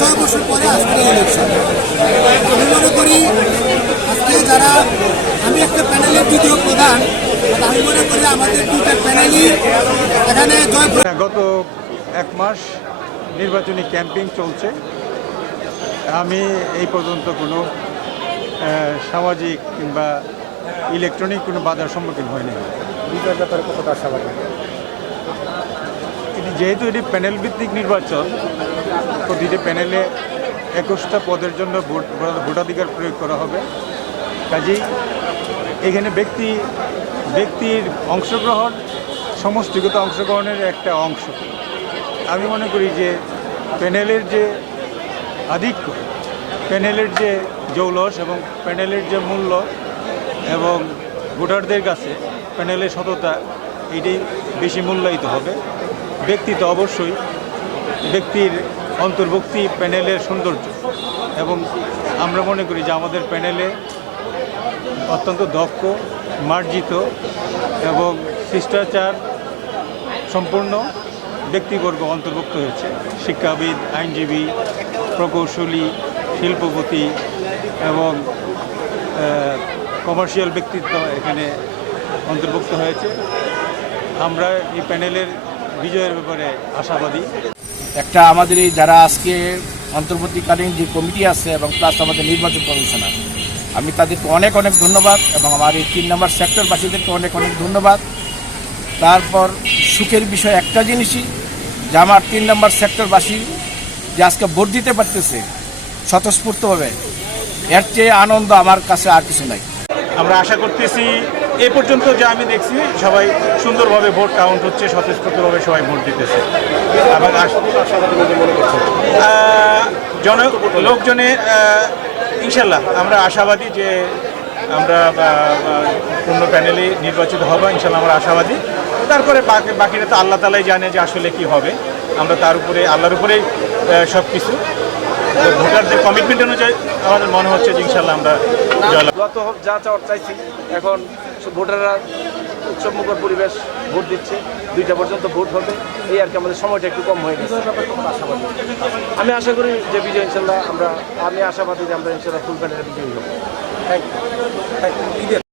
6 বছর পরে আজকের ইলেকশন। আমি মনে করি আজকে যারা, আমি একটা প্যানেলের দ্বিতীয় প্রধান, আমি মনে করি আমাদের দুটো প্যানেলই এখানে গত 1 মাস নির্বাচনী ক্যাম্পিং চলছে। আমি এই পর্যন্ত কোনো সামাজিক কিংবা ইলেকট্রনিক কোনো বাধার সম্মুখীন হয়নি। বিজয়ের ব্যাপারে কতটা আশাবাদী? যেহেতু এটি প্যানেল ভিত্তিক নির্বাচন, প্রতিটি প্যানেলে 21টা পদের জন্য ভোটাধিকার প্রয়োগ করা হবে। কাজেই এখানে ব্যক্তির অংশগ্রহণ সমষ্টিগত অংশগ্রহণের একটা অংশ। আমি মনে করি যে প্যানেলের যে আধিক্য, প্যানেলের যে জৌলস এবং প্যানেলের যে মূল্য এবং ভোটারদের কাছে প্যানেলের সততা, এটাই বেশি মূল্যায়িত হবে। ব্যক্তি তো অবশ্যই, ব্যক্তির অন্তর্ভুক্তি প্যানেলের সৌন্দর্য, এবং আমরা মনে করি যে আমাদের প্যানেলে অত্যন্ত দক্ষ, মার্জিত এবং শিষ্টাচার সম্পূর্ণ ব্যক্তিবর্গ অন্তর্ভুক্ত হয়েছে। শিক্ষাবিদ, আইনজীবী, প্রকৌশলী, শিল্পপতি এবং কমার্শিয়াল ব্যক্তিত্ব এখানে অন্তর্ভুক্ত হয়েছে। আমরা এই প্যানেলের বিজয়ের ব্যাপারে আশাবাদী। একটা আমাদের এই যারা আজকে অন্তর্বর্তীকালীন যে কমিটি আছে এবং প্লাস আমাদের নির্বাচন কমিশনার, আমি তাদেরকে অনেক অনেক ধন্যবাদ এবং আমার এই 3 নম্বর সেক্টরবাসীদেরকে অনেক অনেক ধন্যবাদ। তারপর সুখের বিষয় একটা জিনিসই, যে আমার 3 নম্বর সেক্টরবাসী যে আজকে ভোট দিতে পারতেছে স্বতঃস্ফূর্তভাবে, এর চেয়ে আনন্দ আমার কাছে আর কিছু নাই। আমরা আশা করতেছি এ পর্যন্ত যা আমি দেখছি সবাই সুন্দরভাবে ভোট কাউন্ট হচ্ছে, স্বতঃস্ফূর্তভাবে সবাই ভোট দিতেছে এবং লোকজনে ইনশাল্লাহ আমরা আশাবাদী যে আমরা পূর্ণ প্যানেলে নির্বাচিত হব, ইনশাল্লাহ আমরা আশাবাদী। তারপরে বাকিরা তো আল্লাহ তাআলাই জানে যে আসলে কি হবে। আমরা তার উপরে, আল্লাহর উপরেই সব কিছু। ভোটারদের কমিটমেন্ট অনুযায়ী আমাদের মনে হচ্ছে যে ইনশাল্লাহ আমরা জয়লাভ। যা চাওয়ার চাইছি, এখন ভোটাররা উৎসবমুখর পরিবেশ, ভোট দিচ্ছে, 2টা পর্যন্ত ভোট হবে, এই আর কি আমাদের সময়টা একটু কম হয়ে গেছে। আমি আশা করি যে বিজয় ইনশাল্লাহ আমি আশাবাদী যে আমরা ইনশাল্লাহ ফুল প্যানেলে বিজয়ী হব। Thank you.